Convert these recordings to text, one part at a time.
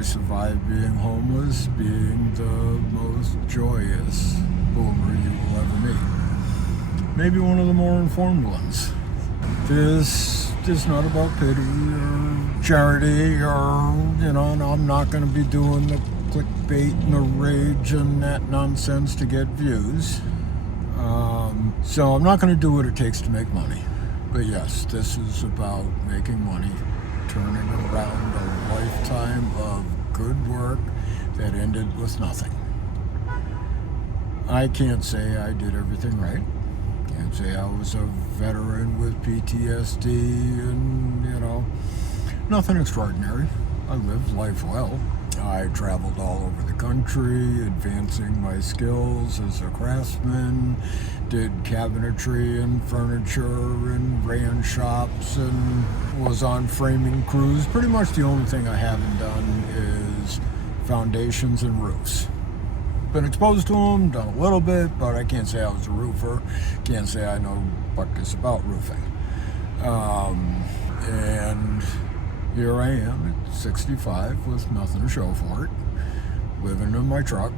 I survived being homeless, being the most joyous boomer you will ever meet. Maybe one of the more informed ones. This is not about pity or charity or, and I'm not going to be doing the clickbait and the rage and that nonsense to get views. So I'm not going to do what it takes to make money. But yes, this is about making money, turning around a lifetime of good work that ended with nothing. I can't say I did everything right. Can't say I was a veteran with PTSD and, nothing extraordinary. I lived life well. I traveled all over the country, advancing my skills as a craftsman, did cabinetry and furniture and ran shops and was on framing crews. Pretty much the only thing I haven't done is foundations and roofs. Been exposed to them, done a little bit, but I can't say I was a roofer. Can't say I know buckets about roofing. And here I am at 65 with nothing to show for it, living in my truck,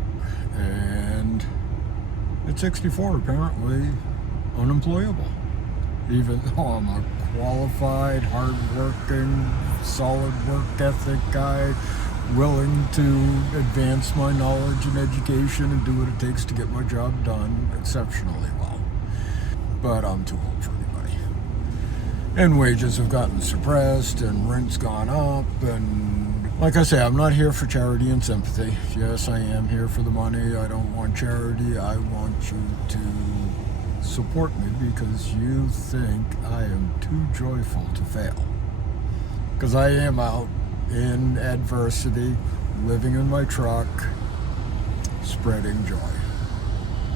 and at 64 apparently unemployable, even though I'm a qualified, hard-working, solid work ethic guy, willing to advance my knowledge and education and do what it takes to get my job done exceptionally well. But I'm too old for anybody. And wages have gotten suppressed and rent's gone up, and like I say, I'm not here for charity and sympathy. Yes, I am here for the money. I don't want charity. I want you to support me because you think I am too joyful to fail. Because I am out in adversity, living in my truck, spreading joy,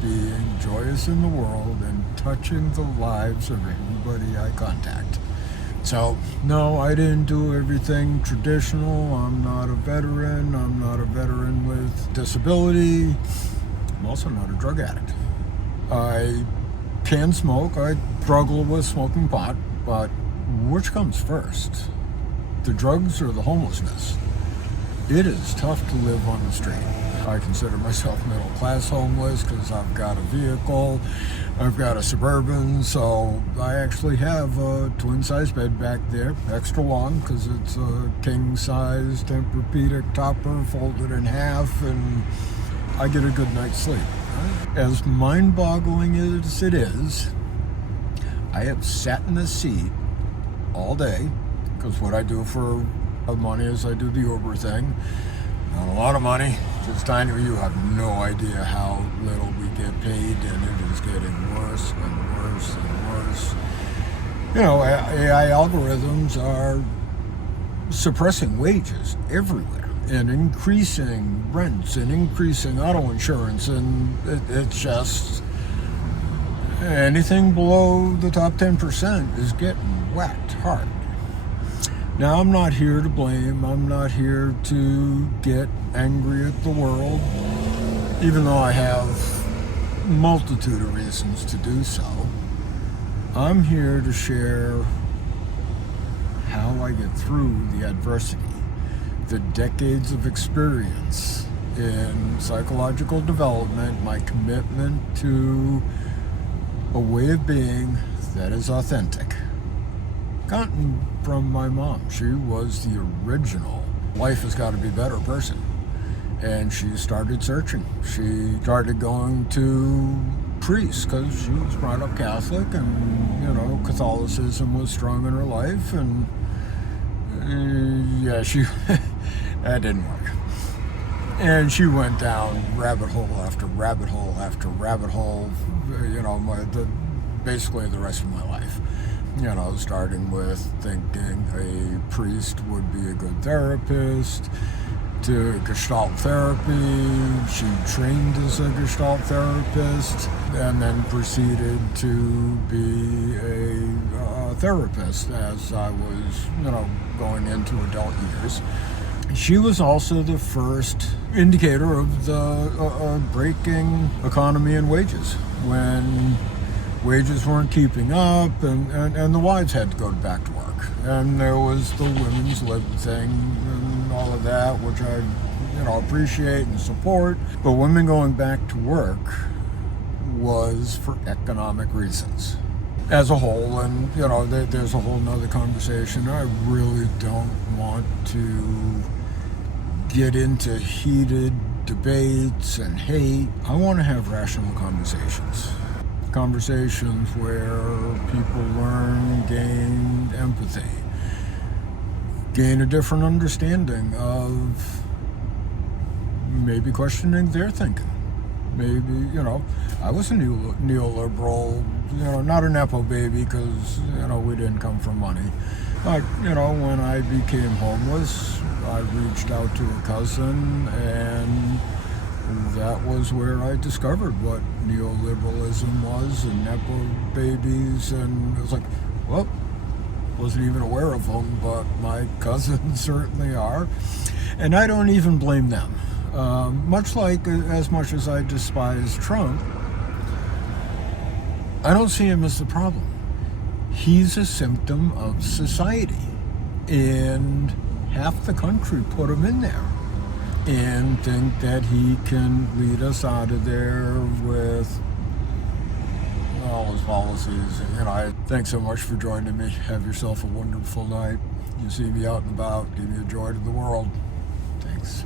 being joyous in the world and touching the lives of everybody I contact. So, no, I didn't do everything traditional. I'm not a veteran. I'm not a veteran with disability. I'm also not a drug addict. I can smoke. I struggle with smoking pot, but which comes first? The drugs or the homelessness? It is tough to live on the street. I consider myself middle class homeless because I've got a vehicle, I've got a Suburban, so I actually have a twin size bed back there, extra long because it's a king size Tempur-Pedic topper folded in half, and I get a good night's sleep. As mind-boggling as it is, I have sat in the seat all day, because what I do for money is I do the Uber thing. Not a lot of money, just tiny. You have no idea how little we get paid, and it is getting worse and worse and worse. AI algorithms are suppressing wages everywhere and increasing rents and increasing auto insurance, and it's just anything below the top 10% is getting whacked hard. Now, I'm not here to blame. I'm not here to get angry at the world, even though I have multitude of reasons to do so. I'm here to share how I get through the adversity, the decades of experience in psychological development, my commitment to a way of being that is authentic. Gotten from my mom. She was the original life has got to be better person. And she started searching. She started going to priests because she was brought up Catholic, and Catholicism was strong in her life, and that didn't work. And she went down rabbit hole after rabbit hole after rabbit hole, basically the rest of my life. Starting with thinking a priest would be a good therapist, to Gestalt therapy. She trained as a Gestalt therapist and then proceeded to be a therapist as I was, going into adult years. She was also the first indicator of the breaking economy and wages when wages weren't keeping up, and the wives had to go back to work. And there was the women's lib thing and all of that, which I, appreciate and support. But women going back to work was for economic reasons as a whole. And, there's a whole nother conversation. I really don't want to get into heated debates and hate. I want to have rational conversations. Conversations where people learn, gain empathy, gain a different understanding of maybe questioning their thinking. Maybe, I was a neoliberal, not a Nepo baby because, we didn't come from money. But, when I became homeless, I reached out to a cousin, and that was where I discovered what neoliberalism was and Nepo babies, and it was like, well, wasn't even aware of them, but my cousins certainly are. And I don't even blame them. Much as I despise Trump, I don't see him as the problem. He's a symptom of society, and half the country put him in there and think that he can lead us out of there with all his policies. Thanks so much for joining me. Have yourself a wonderful night. You see me out and about. Give me a joy to the world. Thanks.